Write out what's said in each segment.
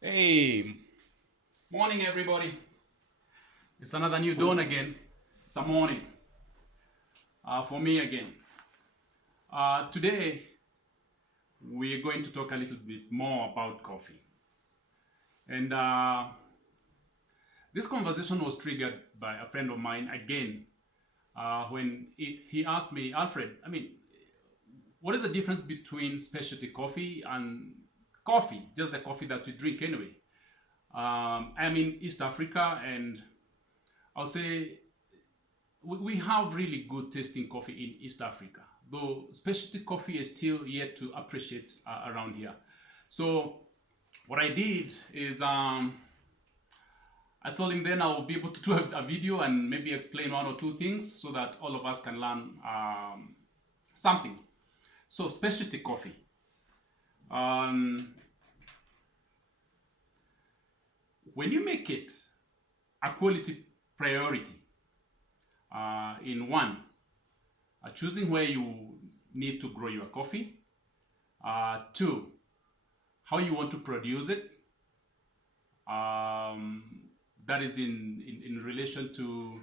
Hey, morning everybody. It's another new dawn again. It's a morning for me again. Today we're going to talk a little bit more about coffee. And this conversation was triggered by a friend of mine again when he asked me, Alfred, what is the difference between specialty coffee and coffee, just the coffee that we drink anyway? I'm in East Africa and I'll say we have really good tasting coffee in East Africa, though specialty coffee is still yet to appreciate around here. So what I did is I told him then I'll be able to do a video and maybe explain one or two things so that all of us can learn something. So specialty coffee. Um, when you make it a quality priority in one, choosing where you need to grow your coffee. Two, how you want to produce it. That is in relation to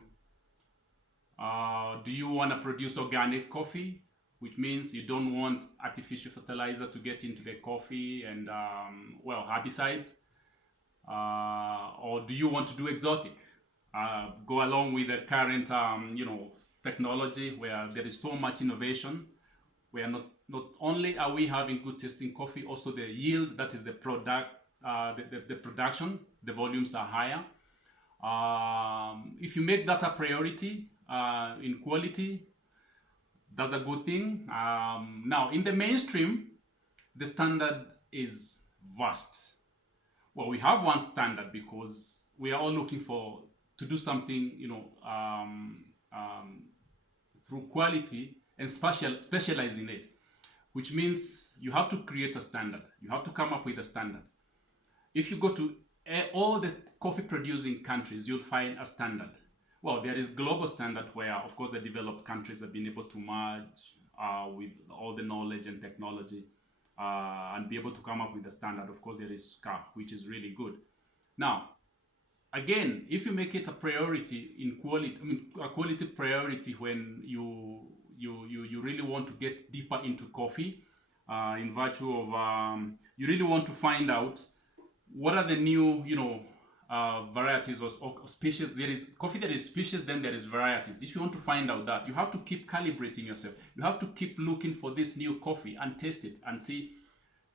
do you want to produce organic coffee, which means you don't want artificial fertilizer to get into the coffee and herbicides, or do you want to do exotic? Go along with the current technology where there is so much innovation where not only are we having good tasting coffee, also the yield, that is the product, the production, the volumes are higher. If you make that a priority in quality, that's a good thing. Now, in the mainstream, the standard is vast. Well, we have one standard because we are all looking for to do something, through quality and specialize in it, which means you have to create a standard. You have to come up with a standard. If you go to all the coffee producing countries, you'll find a standard. Well, there is global standard where, of course, the developed countries have been able to merge with all the knowledge and technology and be able to come up with a standard. Of course, there is SCA, which is really good. Now, again, if you make it a priority in quality, a quality priority when you really want to get deeper into coffee, in virtue of you really want to find out what are the new varieties or species. There is coffee that is species, then there is varieties. If you want to find out that, you have to keep calibrating yourself. You have to keep looking for this new coffee and taste it and see,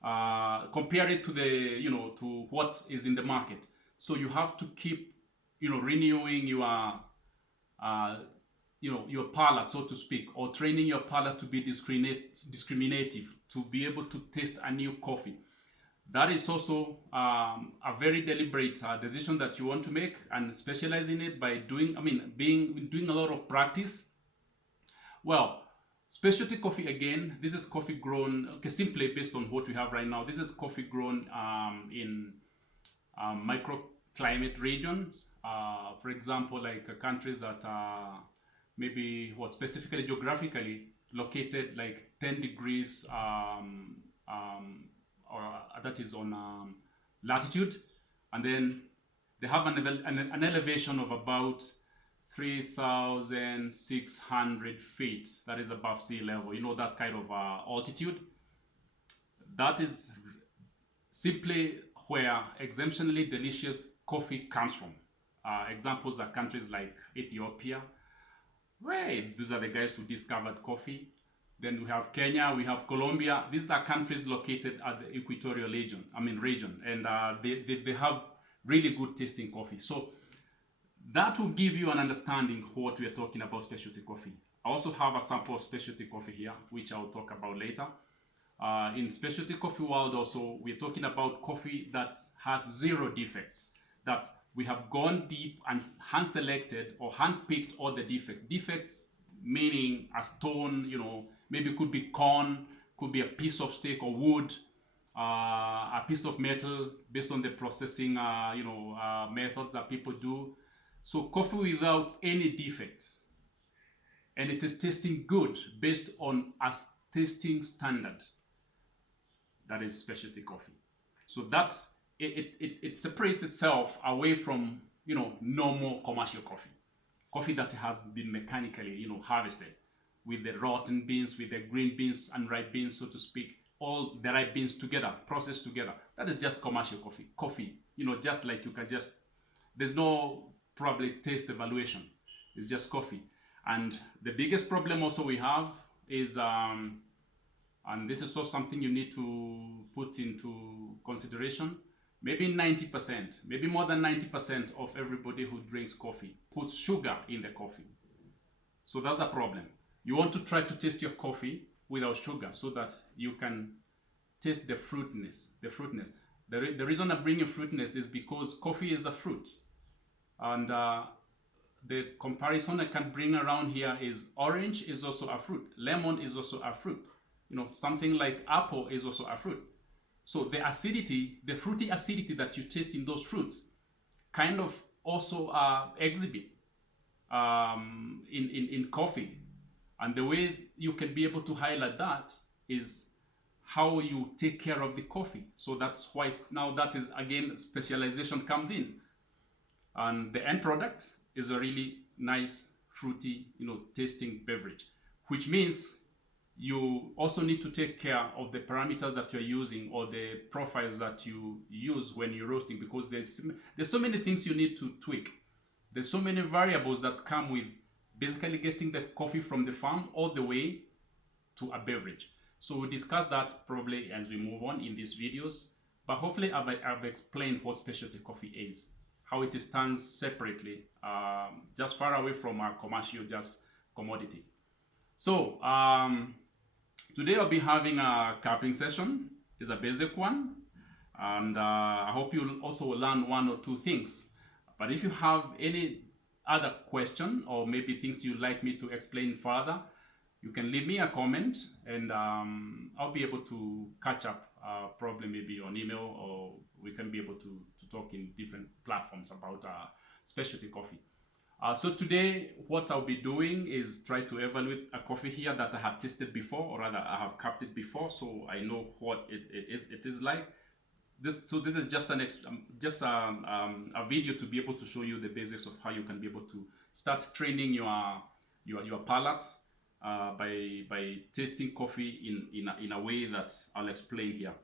compare it to to what is in the market. So you have to keep renewing your your palate, so to speak, or training your palate to be discriminative, to be able to taste a new coffee. That is also a very deliberate decision that you want to make and specialize in it by doing, being doing a lot of practice. Well, specialty coffee, again, this is coffee grown, okay, simply based on what we have right now. This is coffee grown in microclimate regions. For example, like countries that are maybe what specifically geographically located like 10 degrees or that is on latitude, and then they have an elevation of about 3,600 feet, that is above sea level, that kind of altitude. That is simply where exemptionally delicious coffee comes from. Examples are countries like Ethiopia, where these are the guys who discovered coffee. Then we have Kenya, we have Colombia. These are countries located at the equatorial region, and they have really good tasting coffee. So that will give you an understanding of what we are talking about specialty coffee. I also have a sample of specialty coffee here, which I'll talk about later. In specialty coffee world also, we're talking about coffee that has zero defects, that we have gone deep and hand selected or hand picked all the defects. Defects meaning a stone, maybe it could be corn, could be a piece of steak or wood, a piece of metal based on the processing, methods that people do. So coffee without any defects, and it is tasting good based on a tasting standard. That is specialty coffee. So that it separates itself away from, you know, normal commercial coffee that has been mechanically, you know, harvested with the rotten beans, with the green beans, unripe beans, so to speak, all the ripe beans together, processed together. That is just commercial coffee, you know, just like you can just, there's no probably taste evaluation, it's just coffee. And the biggest problem also we have is and this is also something you need to put into consideration. Maybe 90%, maybe more than 90% of everybody who drinks coffee puts sugar in the coffee. So that's a problem. You want to try to taste your coffee without sugar so that you can taste the fruitiness. The reason I bring in fruitiness is because coffee is a fruit. And the comparison I can bring around here is orange is also a fruit. Lemon is also a fruit. You know, something like apple is also a fruit. So the acidity, the fruity acidity that you taste in those fruits kind of also exhibit in coffee. And the way you can be able to highlight that is how you take care of the coffee. So that's why now that is, again, specialization comes in. And the end product is a really nice, fruity, you know, tasting beverage, which means you also need to take care of the parameters that you're using or the profiles that you use when you're roasting, because there's so many things you need to tweak. There's so many variables that come with basically getting the coffee from the farm all the way to a beverage. So we'll discuss that probably as we move on in these videos, but hopefully I've explained what specialty coffee is, how it stands separately, just far away from our commercial just commodity. So today I'll be having a cupping session. It's a basic one, and I hope you'll also learn one or two things. But if you have any other question or maybe things you'd like me to explain further, you can leave me a comment, and I'll be able to catch up probably maybe on email, or we can be able to talk in different platforms about specialty coffee. So today what I'll be doing is try to evaluate a coffee here that I have tasted before, or rather I have cupped it before, so I know what it is like. This is just a video to be able to show you the basics of how you can be able to start training your palate by tasting coffee in a way that I'll explain here.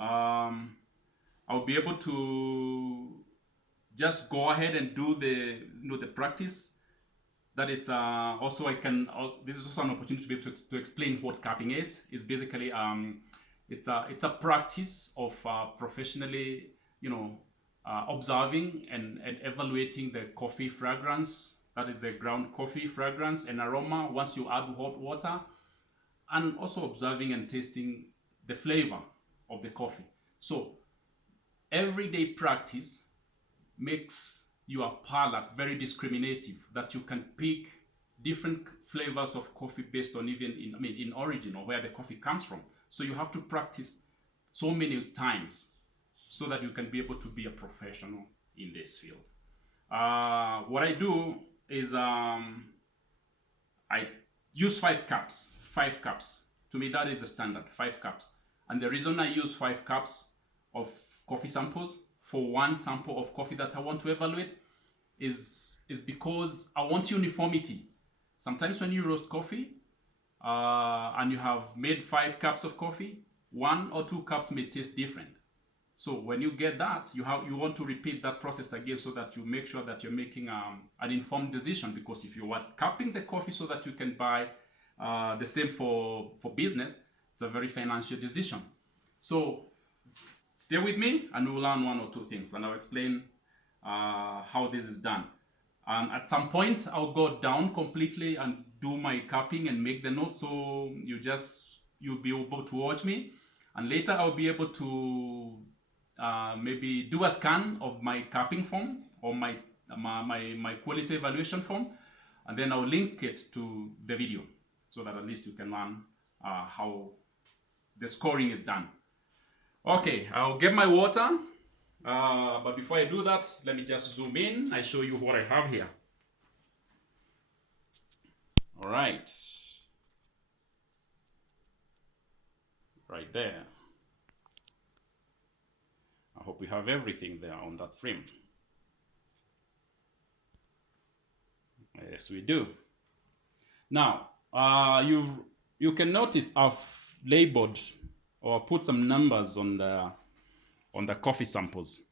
I'll be able to just go ahead and do the practice. That is also this is also an opportunity to be able to explain what cupping is. It's basically it's a practice of professionally, you know, observing and evaluating the coffee fragrance, that is the ground coffee fragrance and aroma once you add hot water, and also observing and tasting the flavor of the coffee. So everyday practice makes your palate very discriminative, that you can pick different flavors of coffee based on even in origin or where the coffee comes from. So you have to practice so many times so that you can be able to be a professional in this field. What I do is I use 5 cups. 5 cups. To me, that is the standard, 5 cups. And the reason I use 5 cups of coffee samples for one sample of coffee that I want to evaluate is because I want uniformity. Sometimes when you roast coffee and you have made 5 cups of coffee, 1 or 2 cups may taste different. So when you get that, you want to repeat that process again so that you make sure that you're making an informed decision. Because if you are cupping the coffee so that you can buy the same for business, it's a very financial decision. So stay with me and we'll learn 1 or 2 things, and I'll explain how this is done. At some point, I'll go down completely and do my cupping and make the notes, so you'll be able to watch me. And later I'll be able to maybe do a scan of my cupping form or my quality evaluation form, and then I'll link it to the video so that at least you can learn how the scoring is done. Okay, I'll get my water, but before I do that, let me just zoom in. I show you what I have here. All right, right there. I hope we have everything there on that frame. Yes, we do. Now, you can notice I've labeled or put some numbers on the coffee samples.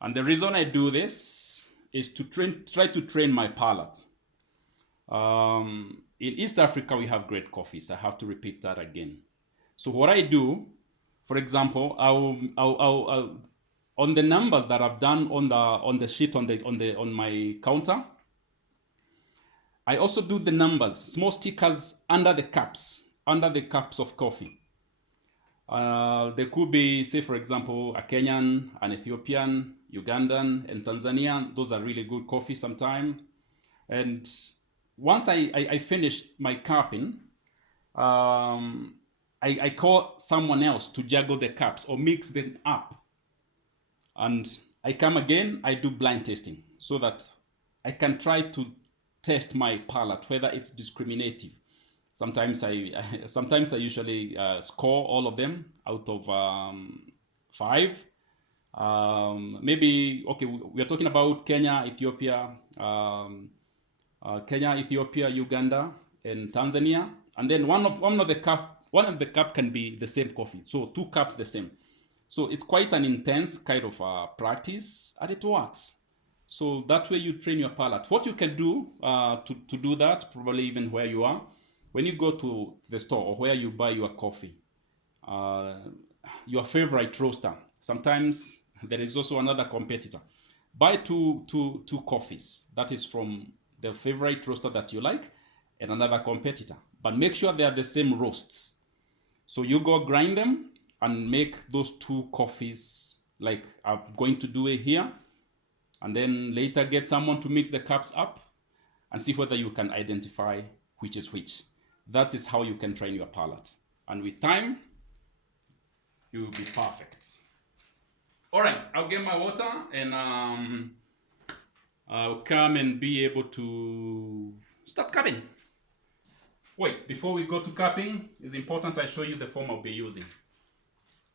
And the reason I do this is to try to train my palate. In East Africa, we have great coffees. I have to repeat that again. So what I do, for example, I'll on the numbers that I've done on the sheet on my counter, I also do the numbers, small stickers under the cups of coffee. There could be, say, for example, a Kenyan, an Ethiopian, Ugandan, and Tanzanian. Those are really good coffee sometimes. And once I finish my cupping, I call someone else to juggle the cups or mix them up. And I come again, I do blind tasting so that I can try to test my palate, whether it's discriminative. Sometimes I usually score all of them out of 5. Maybe, okay, we are talking about Kenya, Ethiopia, Uganda, and Tanzania. And then one of the cup can be the same coffee. So 2 cups the same. So it's quite an intense kind of practice, and it works. So that way you train your palate. What you can do to do that, probably even where you are, when you go to the store or where you buy your coffee, your favorite roaster, sometimes there is also another competitor. Buy two coffees. That is from the favorite roaster that you like and another competitor. But make sure they are the same roasts. So you go grind them and make those 2 coffees like I'm going to do it here. And then later get someone to mix the cups up and see whether you can identify which is which. That is how you can train your palate. And with time, you will be perfect. All right, I'll get my water and I'll come and be able to start cupping. Wait, before we go to cupping, it's important I show you the form I'll be using.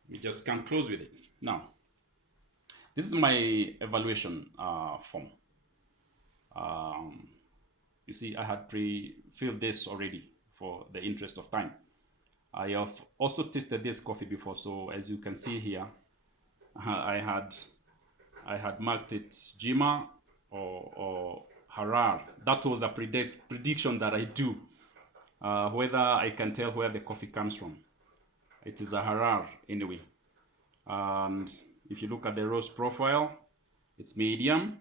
We just come close with it. Now, this is my evaluation form. You see, I had pre-filled this already for the interest of time. I have also tasted this coffee before, so as you can see here, I had marked it Jima or Harrar. That was a prediction that I do, whether I can tell where the coffee comes from. It is a Harrar anyway. And if you look at the roast profile, it's medium.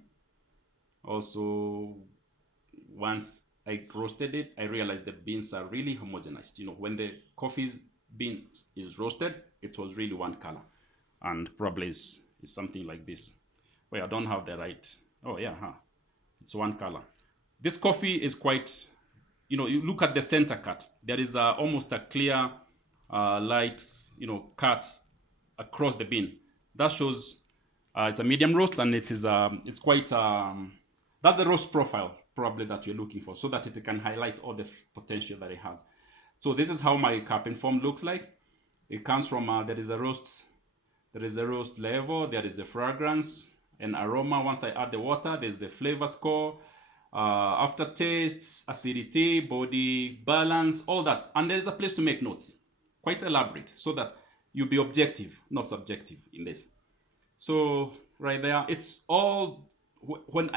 Also, once I roasted it, I realized the beans are really homogenized. You know, when the coffee bean is roasted, it was really one color. And probably is something like this. Wait, I don't have the right. Oh yeah, it's one color. This coffee is quite, you know, you look at the center cut. There is almost a clear light, you know, cut across the bean. That shows it's a medium roast, and it's quite that's the roast profile probably that you're looking for, so that it can highlight all the potential that it has. So this is how my cupping form looks like. It comes from there is a roast level, there is a fragrance and aroma. Once I add the water, there's the flavor score, aftertastes, acidity, body balance, all that. And there's a place to make notes, quite elaborate, so that you be objective, not subjective in this. So right there, it's all when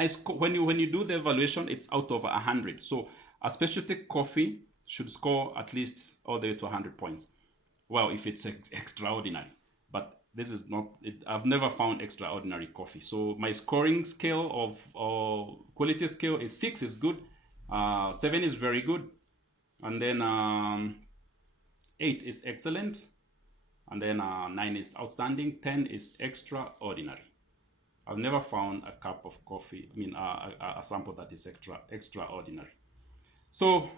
you do the evaluation, it's out of 100. So a specialty coffee should score at least all the way to 100 points. Well, if it's extraordinary, but this is not. I've never found extraordinary coffee. So my scoring scale or quality scale is 6 is good, 7 is very good, and then 8 is excellent, and then 9 is outstanding, 10 is extraordinary. I've never found a cup of coffee, a sample that is extraordinary. So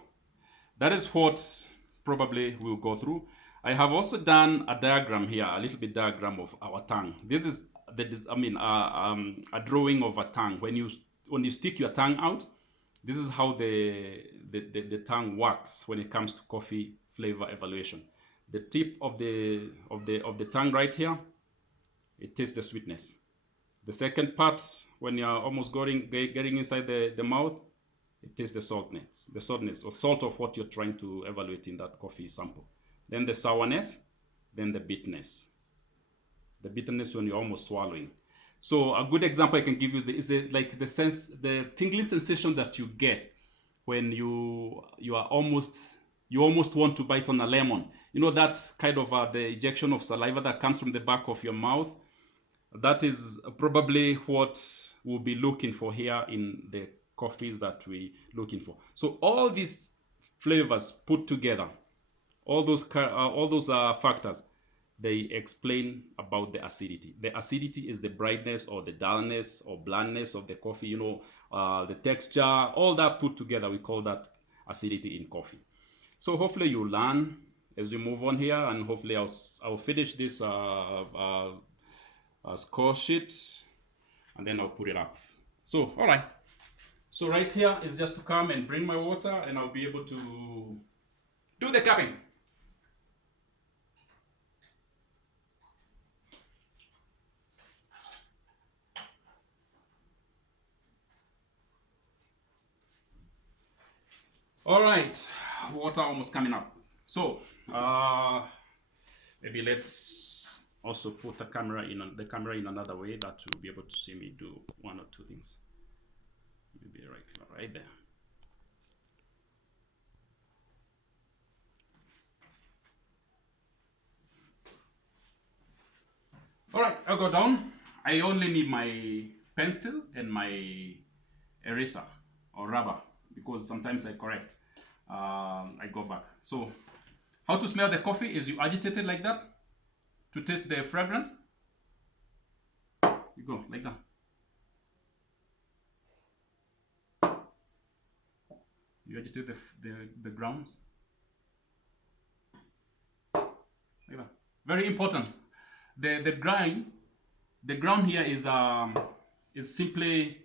that is what probably we'll go through. I have also done a diagram here, a little bit diagram of our tongue. This is a drawing of a tongue. When you stick your tongue out, this is how the tongue works when it comes to coffee flavor evaluation. The tip of the tongue right here it tastes the sweetness. The second part, when you're almost getting inside the mouth, it tastes the saltness or salt of what you're trying to evaluate in that coffee sample. Then the sourness, then the bitterness. The bitterness when you're almost swallowing. So a good example I can give you is like the tingling sensation that you get when you almost want to bite on a lemon. You know that kind of the ejection of saliva that comes from the back of your mouth. That is probably what we'll be looking for here in the coffees that we're looking for. So all these flavors put together, all those factors, they explain about the acidity. The acidity is the brightness or the dullness or blandness of the coffee, the texture, all that put together, we call that acidity in coffee. So hopefully you learn as we move on here, and hopefully I'll finish this score sheet and then I'll put it up. So, all right. So right here is just to come and bring my water and I'll be able to do the cupping. All right, water almost coming up. So maybe let's also put the camera in another way that you'll be able to see me do one or two things. Maybe right there. All right, I'll go down. I only need my pencil and my eraser or rubber because sometimes I correct. I go back. So how to smell the coffee is you agitate it like that to taste the fragrance. You go like that. You agitate the grounds like that. Very important. The ground here is simply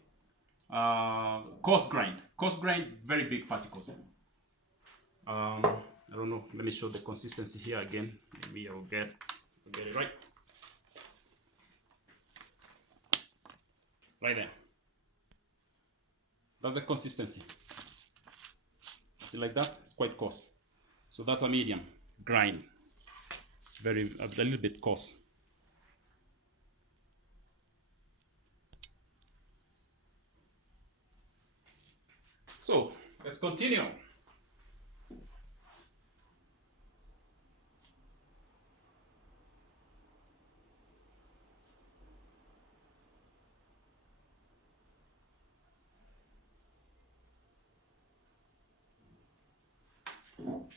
coarse grind. Coarse grind, very big particles. I don't know. Let me show the consistency here again. Maybe I'll get it right. Right there. That's the consistency. See like that? It's quite coarse. So that's a medium grind. A little bit coarse. So let's continue.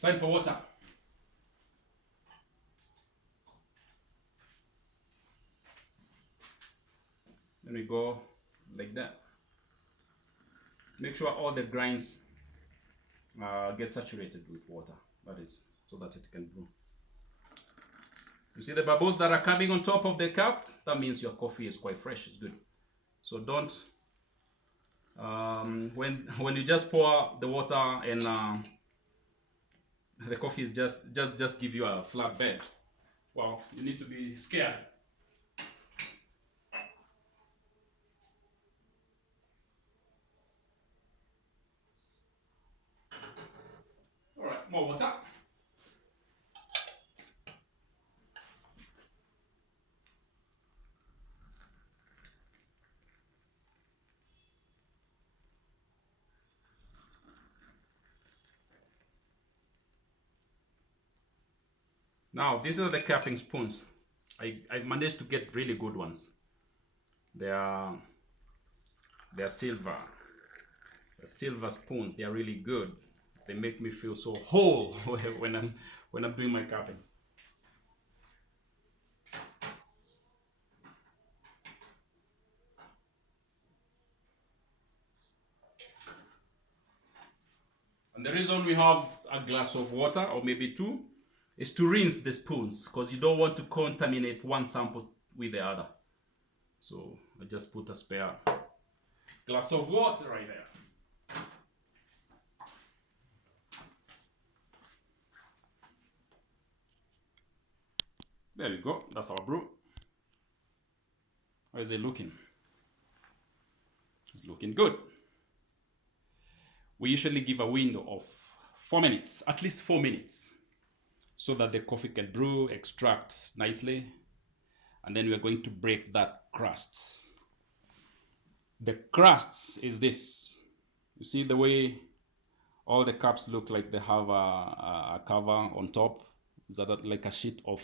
Time for water. Then we go like that. Make sure all the grinds get saturated with water. That is so that it can brew. You see the bubbles that are coming on top of the cup? That means your coffee is quite fresh. It's good. So don't when you just pour the water and the coffee is just give you a flat bed. Well, you need to be scared. All right, more water. Now, these are the cupping spoons. I managed to get really good ones. They are silver. The silver spoons. They are really good. They make me feel so whole when I'm doing my cupping. And the reason we have a glass of water or maybe two is to rinse the spoons because you don't want to contaminate one sample with the other. So I just put a spare glass of water right there. There we go. That's our brew. How is it looking? It's looking good. We usually give a window of 4 minutes, at least 4 minutes, so that the coffee can brew, extract nicely, and then we're going to break that crust. The crust is this. You see the way all the cups look like they have a cover on top? Is that like a sheet of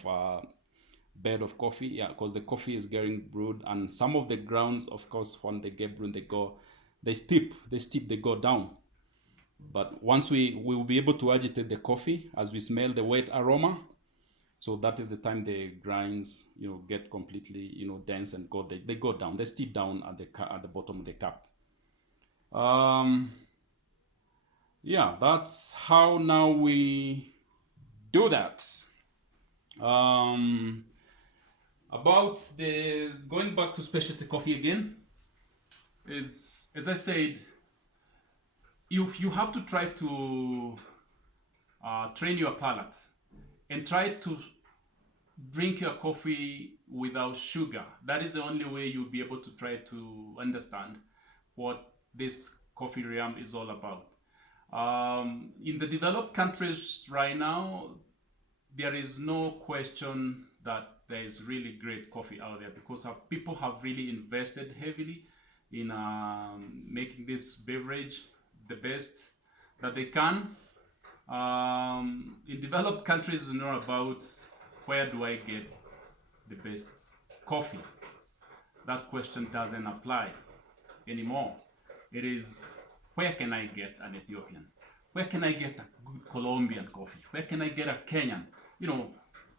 bed of coffee? Yeah, because the coffee is getting brewed, and some of the grounds, of course, when they get brewed, they steep, they go down. But once we will be able to agitate the coffee as we smell the wet aroma, so that is the time the grinds, get completely, dense and they go down. They steep down at the bottom of the cup. Yeah, that's how now we do that. About the going back to specialty coffee again, is, as I said, you have to try to train your palate and try to drink your coffee without sugar. That is the only way you'll be able to try to understand what this coffee realm is all about. In the developed countries right now, there is no question that there is really great coffee out there, because people have really invested heavily in making this beverage the best that they can. In developed countries, it's not about where do I get the best coffee. That question doesn't apply anymore. It is, where can I get an Ethiopian? Where can I get a good Colombian coffee? Where can I get a Kenyan?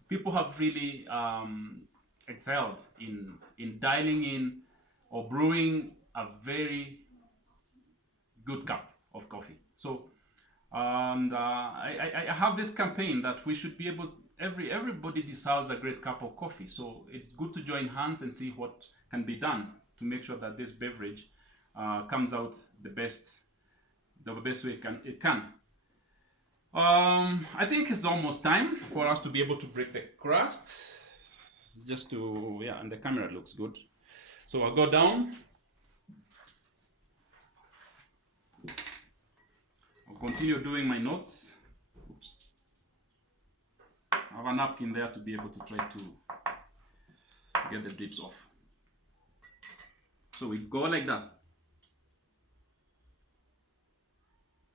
People have really excelled in dialing in or brewing a very good cup of coffee. So, and I have this campaign that we should be able, everybody deserves a great cup of coffee. So it's good to join hands and see what can be done to make sure that this beverage comes out the best way it can. I think it's almost time for us to be able to break the crust. Just to, yeah, and the camera looks good. So I'll go down. I'll continue doing my notes. Oops. I have a napkin there to be able to try to get the drips off. So we go like that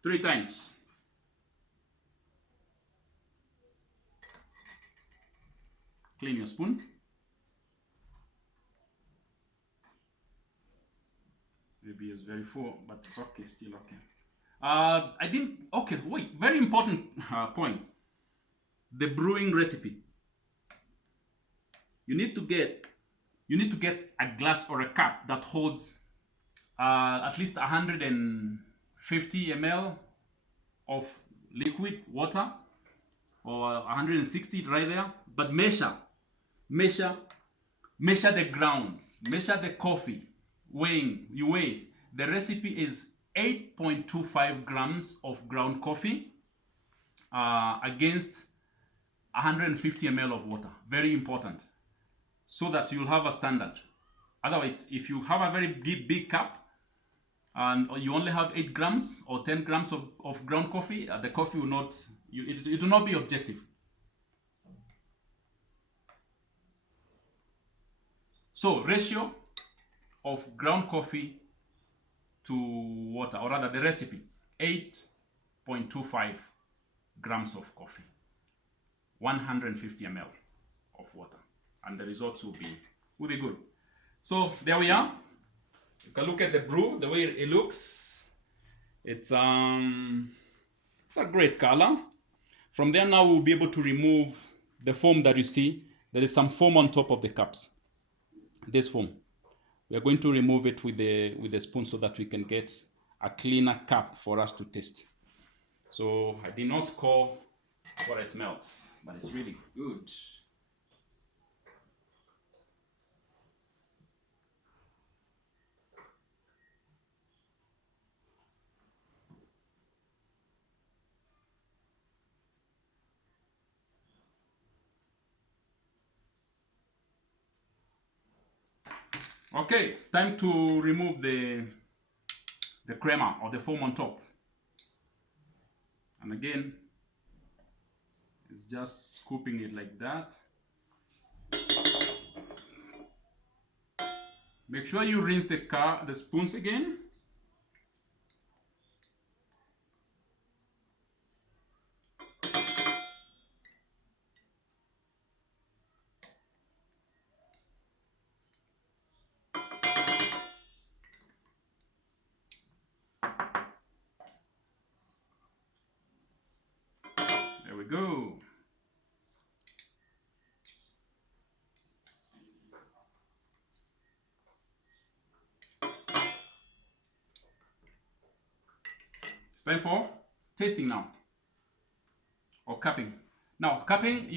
3 times. Clean your spoon. Maybe it's very full, but it's okay, still okay. Okay, wait, very important point. The brewing recipe. You need to get a glass or a cup that holds at least 150 ml of liquid water, or 160 right there, but measure the grounds, measure the coffee, you weigh. The recipe is 8.25 grams of ground coffee against 150 ml of water. Very important, so that you'll have a standard. Otherwise, if you have a very big cup and you only have 8 grams or 10 grams of ground coffee, the coffee will not, it will not be objective. So ratio of ground coffee to water, or rather the recipe, 8.25 grams of coffee, 150 ml of water, and the results will be good. So there we are. You can look at the brew, the way it looks. It's a great color. From there now we'll be able to remove the foam that you see. There is some foam on top of the cups. This foam. We are going to remove it with the spoon so that we can get a cleaner cup for us to taste. So I did not score what I smelled, but it's really good. Okay, time to remove the crema or the foam on top. And again, it's just scooping it like that. Make sure you rinse the spoons again. There we go. It's time for tasting now, or cupping. Now cupping,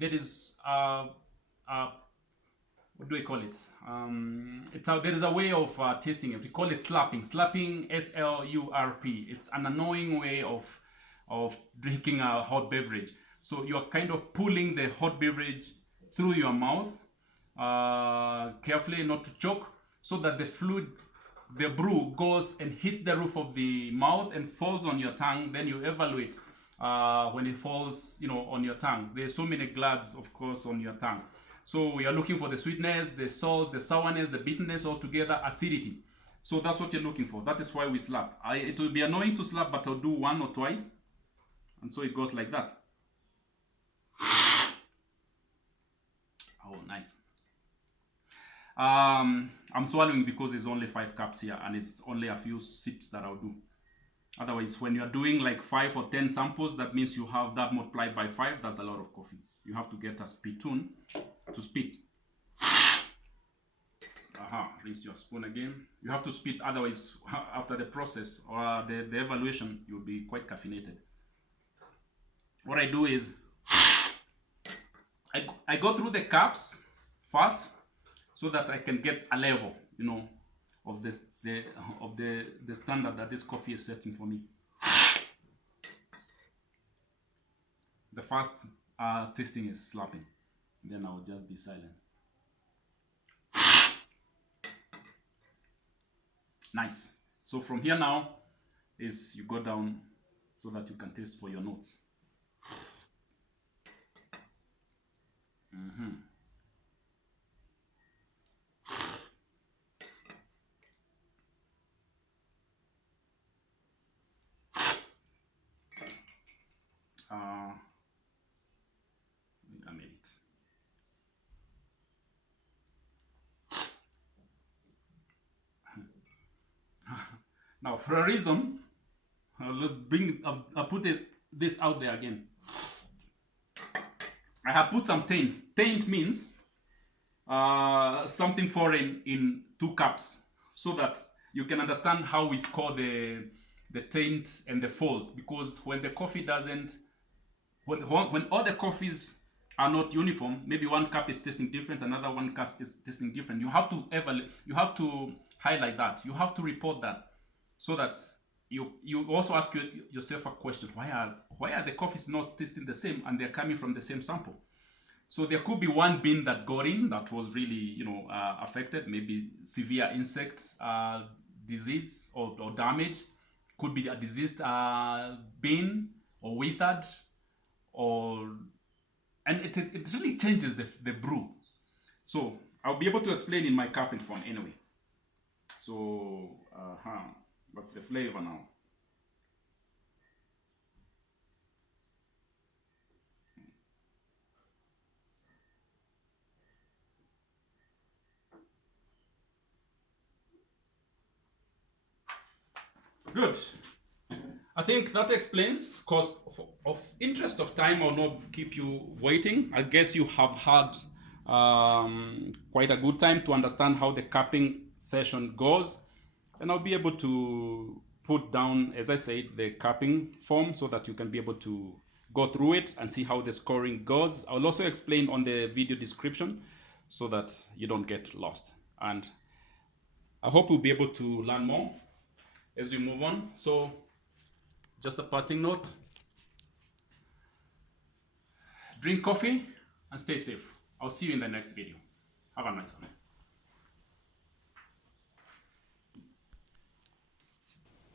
there is what do we call it? There is a way of tasting it. We call it slapping. Slapping, S-L-U-R-P. It's an annoying way of drinking a hot beverage. So you are kind of pulling the hot beverage through your mouth, carefully not to choke, so that the fluid, the brew, goes and hits the roof of the mouth and falls on your tongue. Then you evaluate when it falls, on your tongue. There's so many glands, of course, on your tongue. So we are looking for the sweetness, the salt, the sourness, the bitterness, all together, acidity. So that's what you're looking for. That is why we slap. It will be annoying to slap, but I'll do one or twice. And so it goes like that. Oh, nice. I'm swallowing because there's only 5 cups here, and it's only a few sips that I'll do. Otherwise, when you're doing like 5 or 10 samples, that means you have that multiplied by 5. That's a lot of coffee. You have to get a spittoon to spit. Rinse your spoon again. You have to spit, otherwise after the process or the evaluation, you'll be quite caffeinated. What I do is I go through the cups first, so that I can get a level, of the standard that this coffee is setting for me. The first tasting is slapping. Then I'll just be silent. Nice. So from here now is you go down so that you can taste for your notes. Wait a minute. Now, for a reason, I'll put this out there again. I have put some taint. Taint means something foreign in 2 cups, so that you can understand how we score the taint and the folds. Because when the coffee doesn't, when all the coffees are not uniform, maybe one cup is tasting different, another one cup is tasting different. You have to highlight that. You have to report that, so that you also ask yourself a question: why are the coffees not tasting the same and they're coming from the same sample? So there could be one bean that got in that was really affected, maybe severe insect disease or damage. Could be a diseased bean or withered, and it really changes the brew. So I'll be able to explain in my cupping form anyway. So what's the flavor now? Good. I think that explains, because of interest of time, I'll not keep you waiting. I guess you have had quite a good time to understand how the cupping session goes. And I'll be able to put down, as I said, the cupping form, so that you can be able to go through it and see how the scoring goes. I'll also explain on the video description, so that you don't get lost. And I hope we'll be able to learn more as we move on. So just a parting note: drink coffee and stay safe. I'll see you in the next video. Have a nice one.